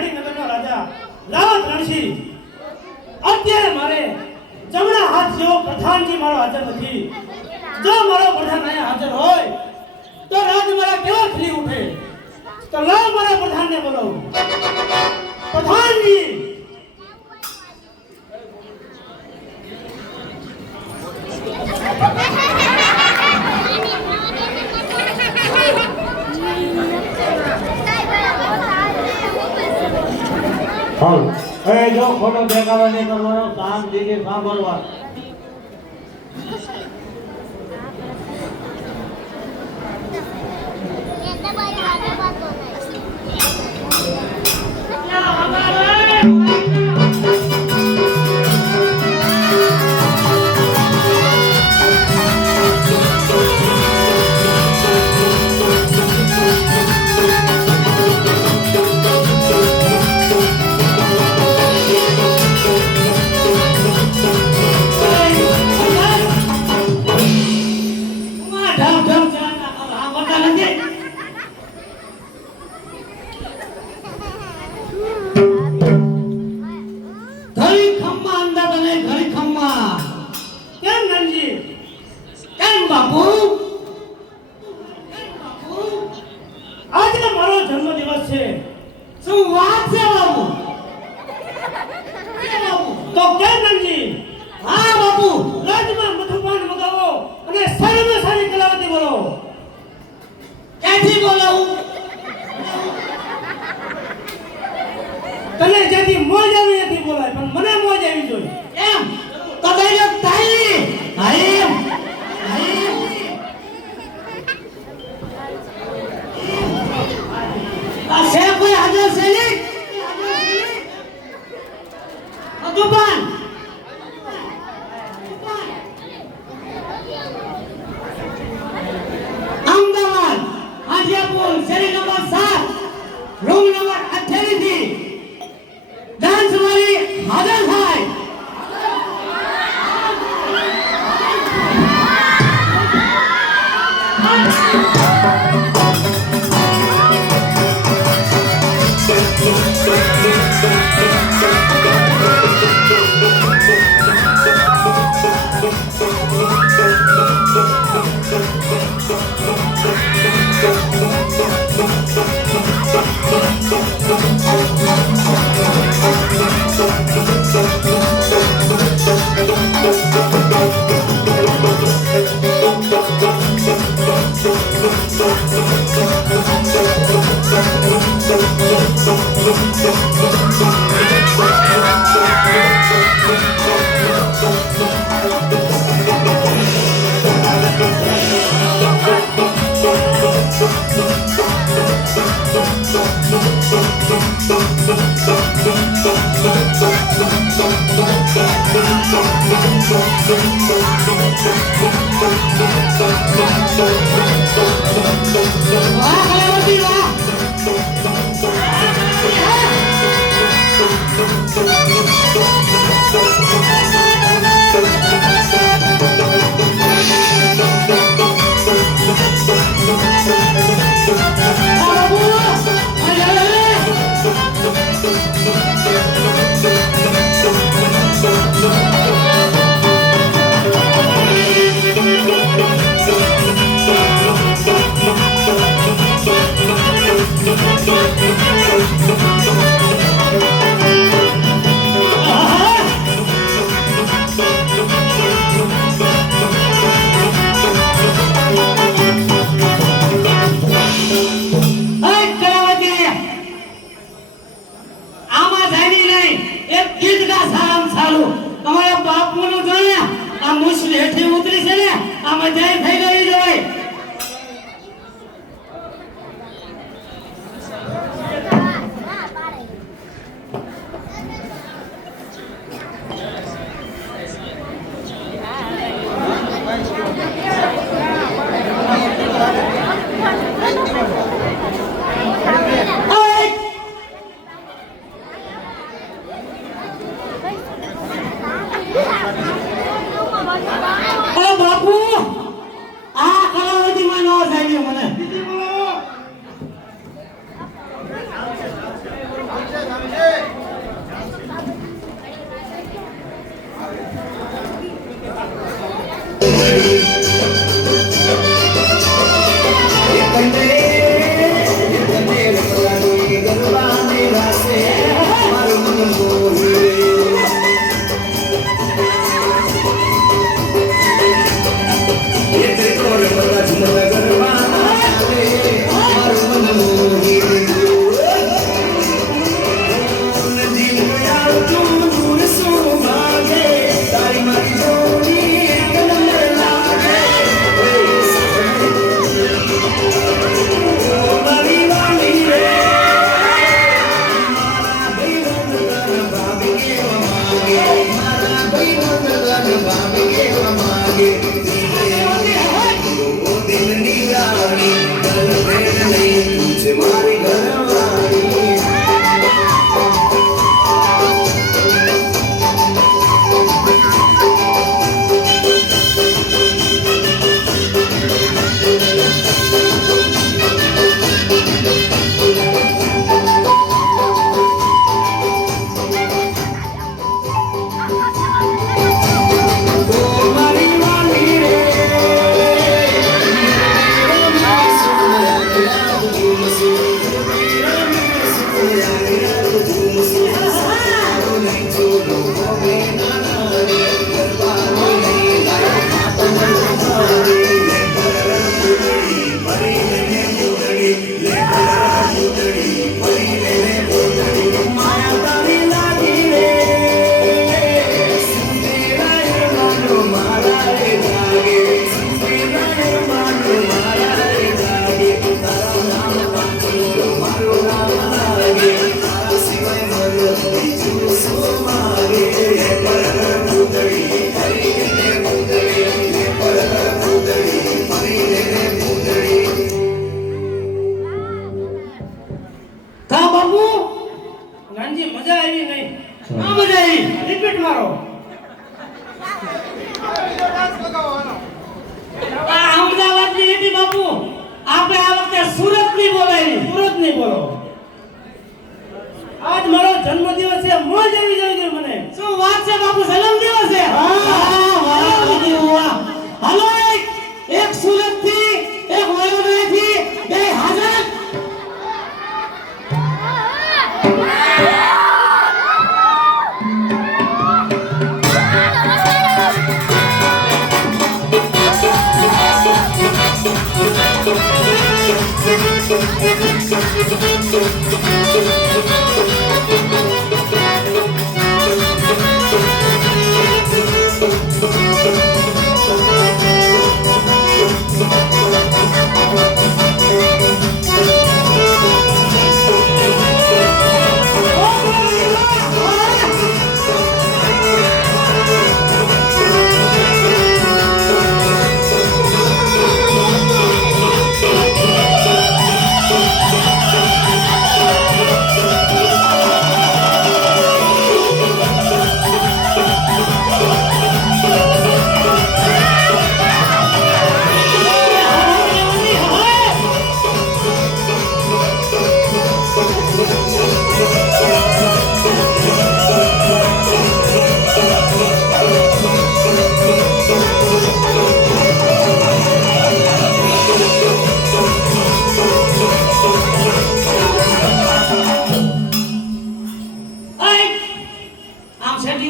ગાંધીનગરનો રાજા રાવત રણસિંહ અત્યારે મારે જમણા હાથ જેવો પ્રધાનજી મારો હાજર નથી. જો મારો પ્રધાન અહીંયા હાજર હોય તો રાજ મારા કેવો ખીલી ઉઠે. તો લાવ મારા પ્રધાનને બોલાવું. પ્રધાનજી એ જો ખોટો દેખાડો નહીં કરવાનો, શાંતિથી સાંભળવા. તને જેથી મોજ આવી નથી બોલાય, પણ મને મોજ આવી જોઈએ. એમ તો દઈને તાઈ હાઈમ હાઈમ આ સે કોઈ હાજર છે ને અતુપાન અમદાવાદ આદિયાપુર શેરી નંબર 7 રૂમ નંબર 28 થી ડાન્સ વાળી હાજર થાય. બાપુ આ કા બાપુ નાનજી મજા આવી નહીં આ મજા આવી રિપીટ મારો આ અમદાવાદની હતી બાપુ આપણે આ વખતે સુરતની બોલાવી સુરત નહીં બોલો આજ મારો જન્મદિવસ છે મોજ આવી જાય મને શું વાત છે બાપુ જન્મ દિવસ છે વાહ હાલો એક સુરત થી એક વડોદરા થી બે હાજર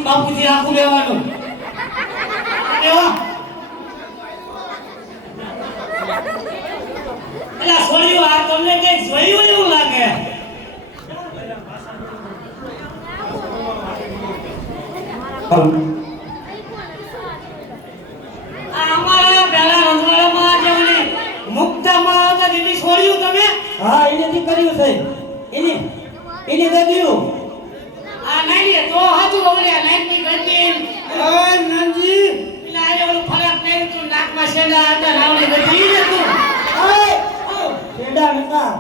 બાપુજી આખું લેવાનું એલા છોડ્યું આ તમને કઈ જોયું એવું લાગે અમારા પેલા રંગવાળામાં જેવની મુક્તામાં હતા દીદી છોડ્યું તમે હા એનેથી કર્યું છે એને દદ્યું આ નાઈ તો હાજુ ઓલે લાઈન ની ગંદી આ નાનજી પેલા આરે ઓલું ફરક નહીં તું નાકમાં શેડા હતા રાવણી ગંદી ને તું ઓય શેડા નતા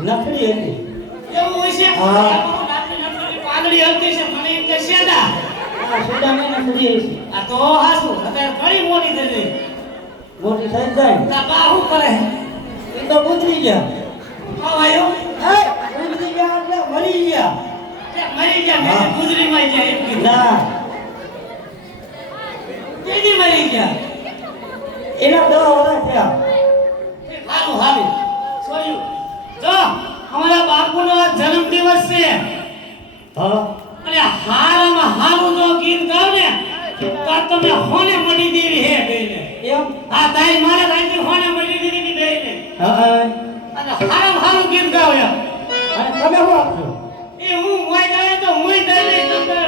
નખડી હતી એવું હોય છે હા. નાકની નખડી પાઘડી હલતી છે મને એમ કે શેડા આ શેડા ને નખડી છે આ તો હાસુ અત્યારે ઘણી મોટી થઈ ગઈ મોટી થઈ જાય તા બા શું કરે એ તો ઉતરી ગયા આવાયો એ ઉતરી ગયા એટલે મરી ગયા મરી ગયા મેં ગુજરી માં જાય એમ કીધું ના કેદી મરી ગયા એના 10 વર્ષ થયા હારું હારું છોડ્યું જો અમારા બાપુનો આ જન્મદિવસ છે હા અને હારામાં હારું જો ગીત ગાવ ને તો તમે હોને મળી દેવી હે બેને એમ આ તારી મારે રાજી હોને મળી દેવી બેને હા અને હારામાં હારું ગીત ગાવ એમ અને તમે શું આપશો એ હું મોય જાય તો મોય દઈ દઈ તમને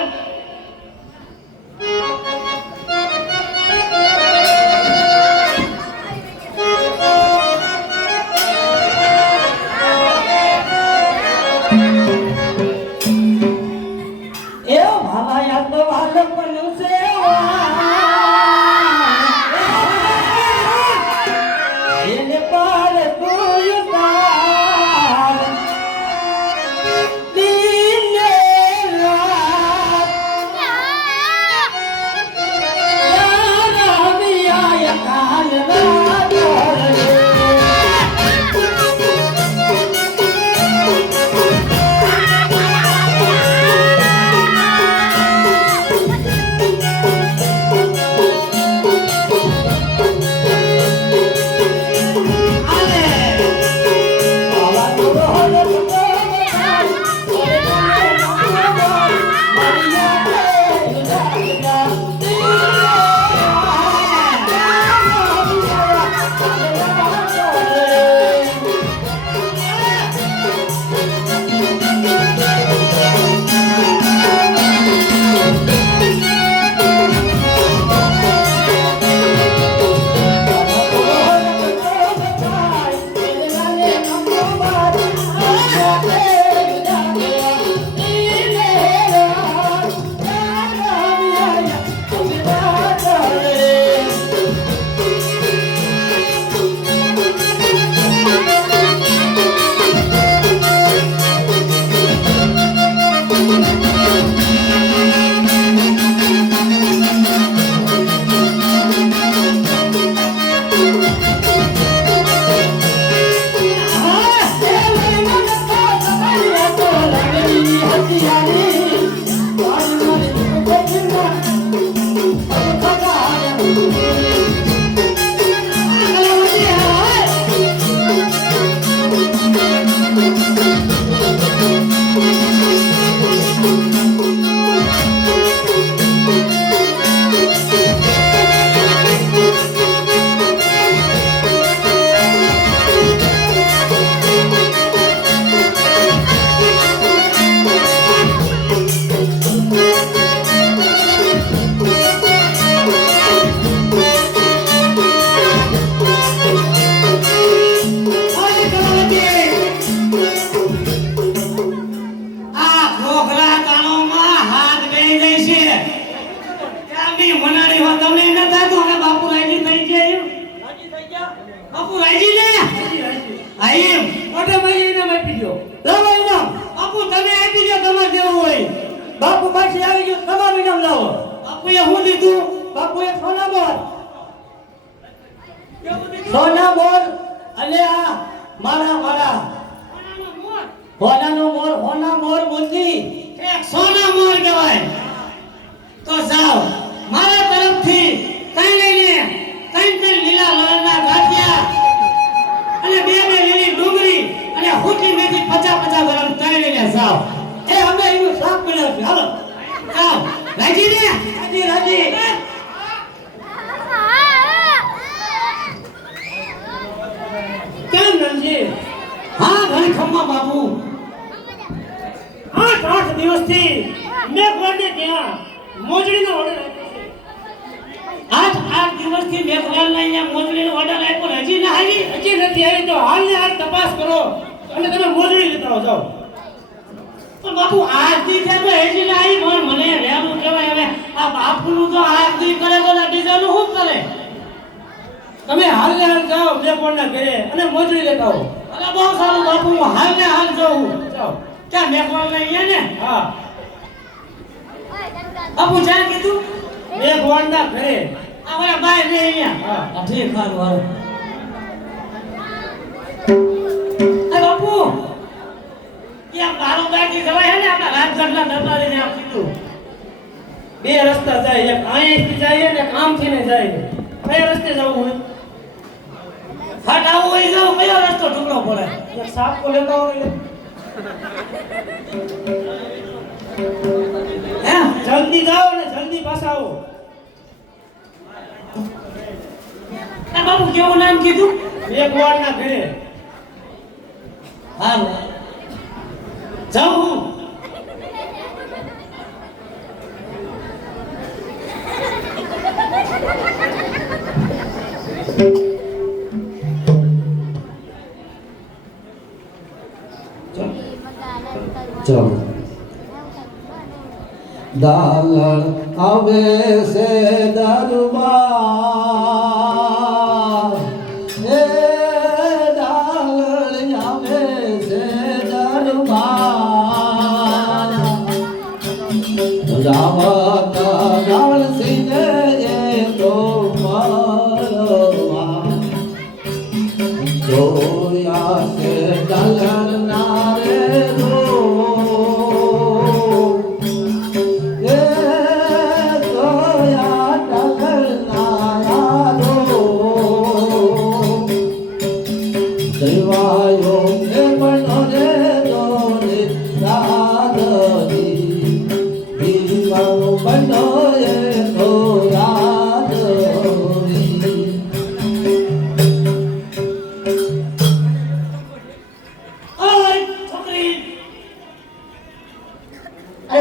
એ ભાલા યાદ તો વાલપન સેવા એને પાર કોઈ તાર આ ખોખરા તાણોમાં હાથ બેહી જાય છે. ત્યાંની મનાડી હો તમને ન થાતું અને બાપુ રાજી થઈ ગયા. બાપુ રાજી ને આઈમ મોટે ભાઈ એને આપી દો. લાવો ઇનામ. બાપુ તમે આપી દો તમારે જેવું હોય. બાપુ પાછી આવી ગયો, તમારું ઇનામ લાવો. બાપુએ શું લીધું? બાપુએ સોના બોલ. સોના બોલ અને આ મારા હોના મોર બોલતી. એક સોના મોર કહેવાય. તો જાઓ મારા તરફથી કઈ લઈને ત્રણ લીલા લણના ગાંઠિયા અને બે લીલી ડુંગળી અને હુકી મેથી 50 ગ્રામ તળી લઈને જાઓ. એ અમે એનું શાક બનાવ્યું છે. હાલો જાઓ રાજી ને રાજી. કેમ રણજી? હા ઘણી ખમ્મા બાપુ. 8 દિવસથી મેં કોને ત્યાં મોજડીનો ઓર્ડર આપ્યો છે. 8 દિવસથી મેઘવાલને અહીંયા મોજડીનો ઓર્ડર આપ્યો ને હજી ના આવી. હજી નથી આવી તો હાલને હાલ તપાસ કરો અને તમે મોજડી લેતા આવો. જાઓ. પણ બાપુ આજથી છે તો હજી ના આવી. પણ મને રહેવું કહેવાય. હવે આ બાપુનું તો આજથી કરે તો બીજાનું શું કરે? તમે હાલને હાલ જાઓ મેં કોણના ઘરે અને મોજડી લેતા આવો. અરે બહુ સારું બાપુ, હું હાલને હાલ જઉં. જાઓ. ક્યાં મેઘવાલને અહીંયા ને? હા બાપુ જ્યાં કીધું મેં કોણના ઘરે. આ ઓલા બાય ને અહીંયા. હા. હા ઠીક હારું હારું. અરે બાપુ ત્યાં બારો બાકી જવાય હે ને આપણા રાજગઢના દરબારીને આમ કીધું. 2 રસ્તા જાય, એક અહીંથી જાય ને એક આમથી ને જાય. કયા રસ્તે જવું હોય? ફાટ આવું હોય જાવ કયો રસ્તો ઢુકડો પડે? એક સાપ કો લેતા હોય. હે જલ્દી જાઓ ને જલ્દી પાછા આવો. એ બાપુ કેવું નામ કીધું? એક વારના ઘરે. હારું જાઉં હું. ચલો દાલણ આવે છે દરબાર એ દાલણ આવે છે દરબાર રાવત રાવણ સિંહ એ તો મરવા જોયા છે દાલણ ના રે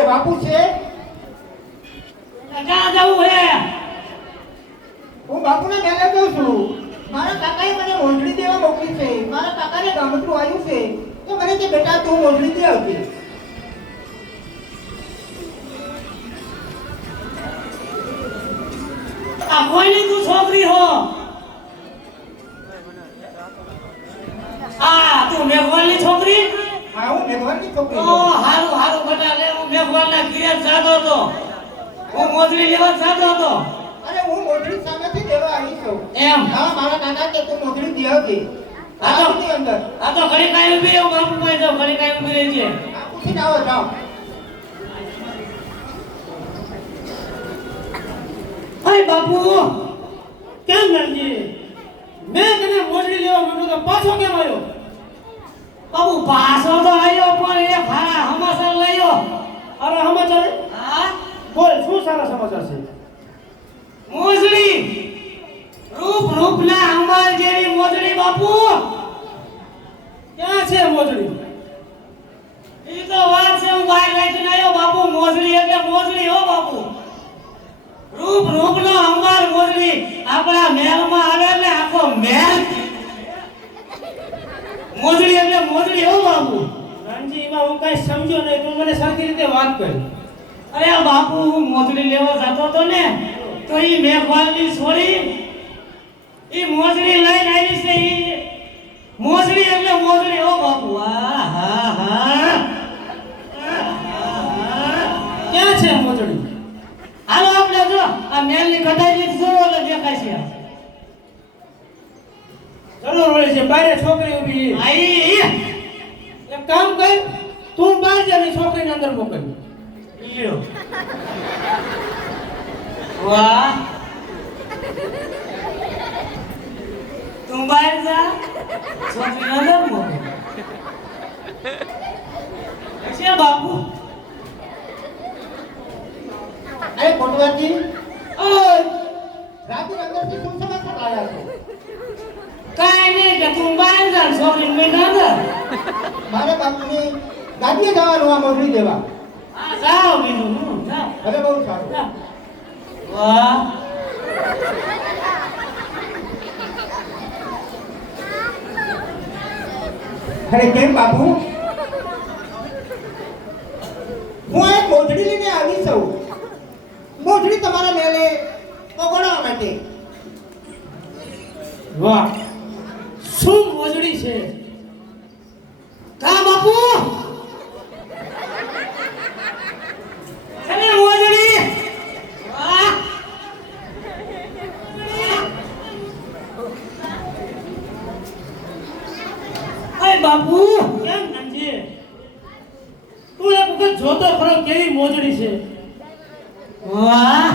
બાપુ છે? ક્યાં જવું હે? હું બાપુને ઘરે જઉં છું. મારા કાકાએ મને મોજડી દેવા મોકલી છે. મારા કાકાને ગામઠું આવ્યું છે તો મને કે બેટા તું મોજડી દે આવજે. આ કોઈની તું છોકરી હો? આ તું મેઘવાલની છોકરી? હા હું મેઘવાલની છોકરી ઓ છું. હારું હારું બેટા લે, હું મેઘવાલના ઘરે જાતો હતો. હું મોજડી લેવા જાતો હતો. અરે હું મોજડી સામેથી દેવા આવી છું. એમ હા મારા કાકા કે તું મોજડી દે આવજે. હા તો- બાપુની અંદર આ તો ઘડી કાંઈ ઊભી રહે, હું બાપુ પાસે જાઉં. ઘડી કાંઈ ઊભી રહેજે. બાપુથી આવો જાઓ. હાય બાપુ કેમ નાનજી મેં તને મોજડી લેવા માંગતો તો પાછો કેમ આવ્યો બાપુ પાછો તો આવ્યો પણ એ ફારા હમાસર લઈયો. અરે સમાચાર હા બોલ શું સારા સમાચાર છે મોજડી રૂપના અંબાર જેવી મોજડી બાપુ. ક્યાં છે મોજડી ઈ તો વાત છે હું બહાર લઈને આવ્યો બાપુ. મોજડી એટલે મોજડી હો બાપુ. રૂપનો અંબાર મોજડી આપણા મહેલમાં આવે એટલે આખો મહેલ મોજડી એટલે મોજડી હો બાપુ. નાનજી એમાં હું કઈ સમજ્યો નહીં તું મને સરખી રીતે વાત કર અરે બાપુ હું મોજડી લેવા જતો તો ને તો ઈ મેઘવાલની છોરી ઈ મોજડી લઈને આવી છે. ઈ મોજડી એટલે મોજડી હો બાપુ. આહા ક્યાં છે મોજડી હાલો આપણે જો આ મેલની કટાઈ જોવો એટલે દેખાય છે. જરૂર હોય છે બારે છોકરી ઊભી આઈ એક કામ કર તું બહાર જા ને છોકરીને અંદર મોકલ લ્યો વાહ તું બહાર જા છોકરી અંદર મોકલ છે બાપુ. અરે કોટવાજી ઓય રાતે અંદરથી શું સમાચાર લાયા છો કાઈ નહીં કે તું બહાર જા છોકરી મેં અંદર. મારે બાપુની ગાડીએ જવાનું આ મોજડી દેવા આ જાઓ બીજું હું જાઓ. હવે બહુ સારું જાઓ. વાહ અરે કેમ બાપુ હું એક મોજડી લઈને આવી છું મોજડી તમારા મેલે પકડવા માટે વાહ શું મોજડી છે કા બાપુ અરે મોજડી વાહ અરે બાપુ કેમ નાનજી તું એક વખત જોતો ખરો કેવી મોજડી છે વાહ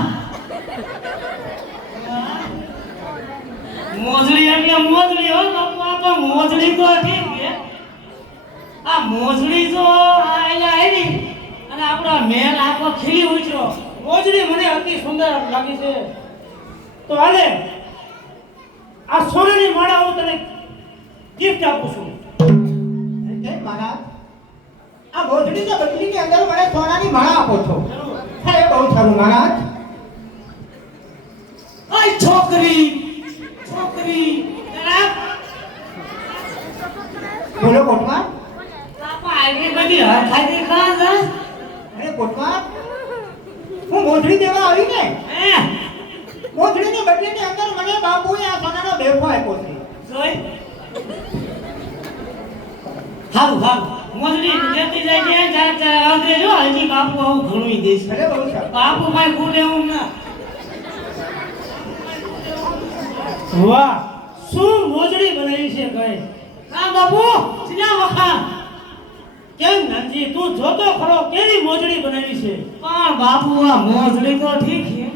મોજડી એટલે મોજડી હો બાપુ. આ તો મોજડી તો ઠીક છે. આ મોજડી જો આયા આવી અને આપણો મેલ આખો ખીલી ઉઠ્યો. મોજડી મને અતિ સુંદર લાગી છે તો હાલે આ સોનાની માળા હું તને ગિફ્ટ આપું છું અરે કેમ મહારાજ આ મોજડીને બદલીની અંદર મને સોનાની માળા આપો છો અરે બહુ સારું મહારાજ ઓય છોકરી જરા બોલો કોટવા બાપા આવી બધી હરખાઈ કાં જા અરે કોટવા હું મોજડી દેવા આવી ને હે મોજડીની બદલીની અંદર મને બાપુએ આ સોનાનો બેફો આપ્યો છે જોઈ હારું મોજડી લેતી જાય છે ચાર આવતે જો હજી બાપુ આવું ઘણું દેશ. અરે બહુ સારું બાપુ કઈ ખોલે એવું ના. વાહ શું મોજડી બનાવી છે કઈ હા બાપુ સીધા વખા. કેમ નાનજી તું જોતો ખરો કેવી મોજડી બનાવી છે પણ બાપુ આ મોજડી તો ઠીક છે.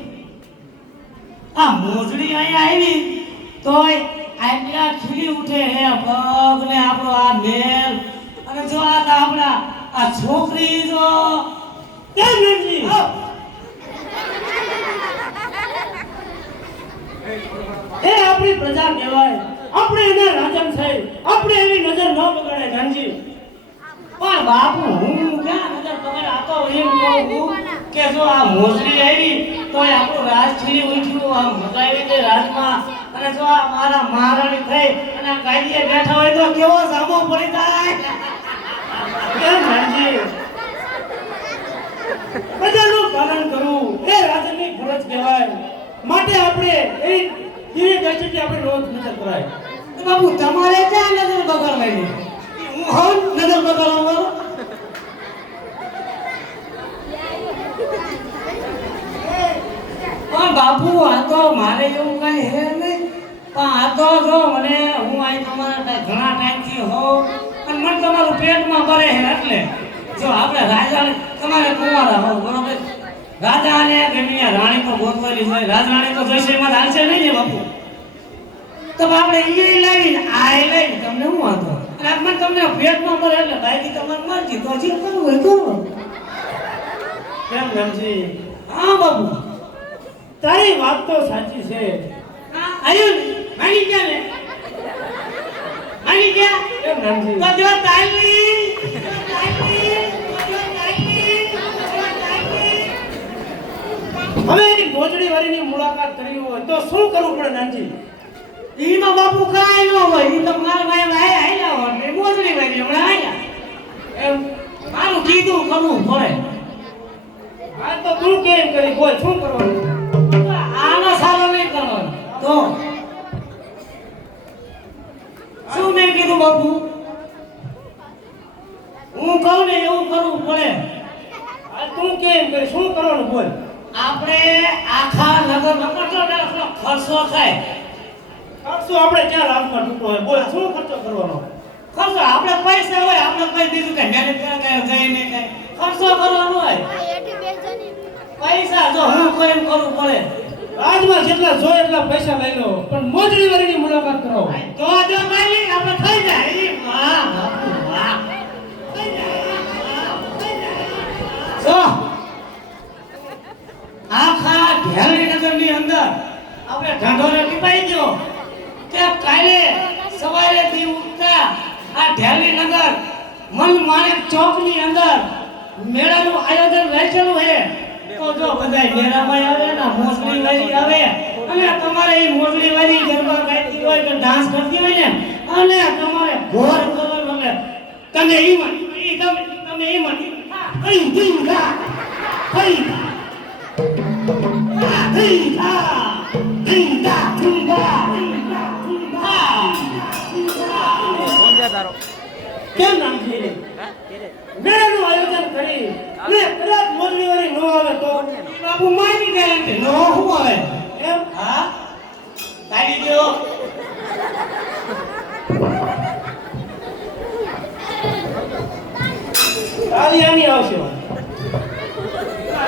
આ મોજડી અહીંયા આવી તોય આટલા ખીલી ઉઠે હે પગ ને આપણો આ મેલ અને જો આ તો આપણા આ છોકરી જો કેમ નાનજી એ આપણી પ્રજા કહેવાય આપણે એના રાજન છે આપણે એવી નજર ન બગાડે નાનજી પણ બાપુ હું ક્યાં નજર તમારે આ તો એમ કહું કે જો આ મોજડી આવી તોય આપણું રાજ ખીલી ઉઠ્યું આમ મજા આવી ગઈ રાજમાં. અને જો આ મારા મહારાણી થઈ અને આ ગાડીએ બેઠા હોય તો કેવો સામો પડી જાય. કેમ નાનજી પ્રજાનું પાલન કરવું એ રાજનની ફરજ કહેવાય માટે આપણે એવી દિવ્ય દ્રષ્ટિથી આપણે રોજ નજર કરાય તો બાપુ તમારે ક્યાં નજર બગાડવાની? હું હોઉં નજર બગાડવાનો? પણ બાપુ આ તો મારે એવું કઈ હે નહીં. પણ આ તો જો મને હું અહીં તમારા ઘણા ટાઈમથી હોઉં અને મને તમારું પેટમાં ભરે છે એટલે જો આપણે રાજા તમારે કુંવારા હોવ બરોબર રાજા અને ગમીયા રાણી તો ગોતવાની હોય, રાજરાણી તો જોઈશે એમાં હાલશે નહીં ને બાપુ. તો આપણે ઈ લાવીને આ લઈને તમને હું વાંધો? અને આજ મને તમને ભેટમાં મળે એટલે ભાઈજી તમારે મરજી તો જે કરવું હોય કરો. કેમ ગમજી? હા બાપુ. તારી વાત તો સાચી છે. આયુ માની ગયા ને? માની ગયા? કેમ ગમજી? તો જો તાલી હવે એની મોજડી વાળીની મુલાકાત કરવી હોય તો શું કરવું પડે નાનજી? ઈમાં બાપુ કાઈ ન હોય. ઈ તો મારા ભાઈ આયલા હોય એટલે મોજડી વાળી હમણાં આયા. એમ મારું કીધું કરવું પડે. આ તો તું કેમ કરી બોલ શું કરવાનું? આનો સારો નહીં કરવાનો. તો શું મેં કીધું બાપુ? હું કહું ને એવું કરવું પડે. આ તું કેમ કરી શું કરવાનું બોલ? આપણે આખા નગર નકરતો ને આપણો ખર્ચો થાય. ખર્ચો આપણે ક્યાં લાભમાં તૂટો હોય બોલ શું ખર્ચો કરવાનો? ખર્ચો આપણે પૈસા હોય આપણે કઈ દીધું કે મહેનત કરવા ગયો ગઈ નહીં કઈ ખર્ચો કરવાનો હોય. પૈસા જો હું કોઈ એમ કરવું પડે. રાજમાં જેટલા જોઈએ એટલા પૈસા લઈ લો પણ મોજડી વાળીની મુલાકાત કરાવો. તો જો માલી આપણે થઈ જાય. ઈ વાહ બાપુ વાહ. થઈ જાય. જો આખા ઢેલણીનગરની અંદર આપણે ઢંઢોરે ટીપાઈ ગયો કે કાલે સવારેથી ઉઠતા આ ઢેલણીનગર મનમાણેક ચોકની અંદર મેળાનું આયોજન રાખેલું છે. તો જો બધાય મેળામાં આવે ને મોસલી વાળી આવે અને તમારે એ મોસલી વાળી ગરબા ગાતી હોય કે ડાન્સ કરતી હોય ને અને તમારે ઘોર કરવાનું એટલે તમે ઈમાં તમે ઈમાં કઈ દીધા કઈ કેમ નામજી? મેળાનું આયોજન કરી અને કદાચ મોજડી વાળી ન આવે તો બાપુ માની ગયા કે નો હું આવે એમ હા તારી જો તારી આની આવશે.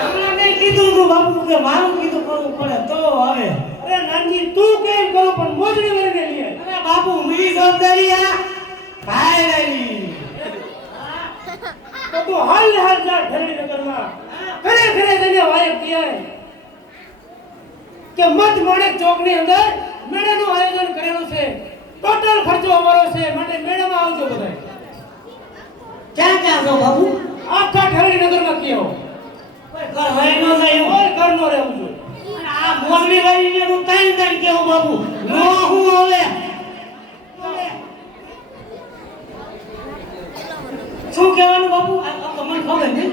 હમણાં મેં કીધું તું બાપુ કે મારું કીધું કરવું પડે તો આવે. અરે નાનજી તું કેમ કરો પણ મોજડી વાળીને લઈએ. અરે બાપુ મારી જવાબદારી આ ભાઈ રહી. તો તું હાલ ને હાલ જા ઢેલણીનગરમાં ઘરે ઘરે જઈને વાયક કહેવાય કે મત માણેક ચોકની અંદર મેળાનું આયોજન કરેલું છે. ટોટલ ખર્ચો અમારો છે માટે મેળામાં આવજો બધાય. ક્યાં ક્યાં છો બાપુ? આખા ઢેલણીનગરમાં કહેવો કોઈ ઘર હોય ન જાય એવું. કોઈ ઘર નો રહેવું જોઈએ. અને આ મોગલી વાળીને તું તાઈ તાઈ કેવું બાપુ નો હું હવે શું કહેવાનું બાપુ? આ તો મને ખબર નહીં.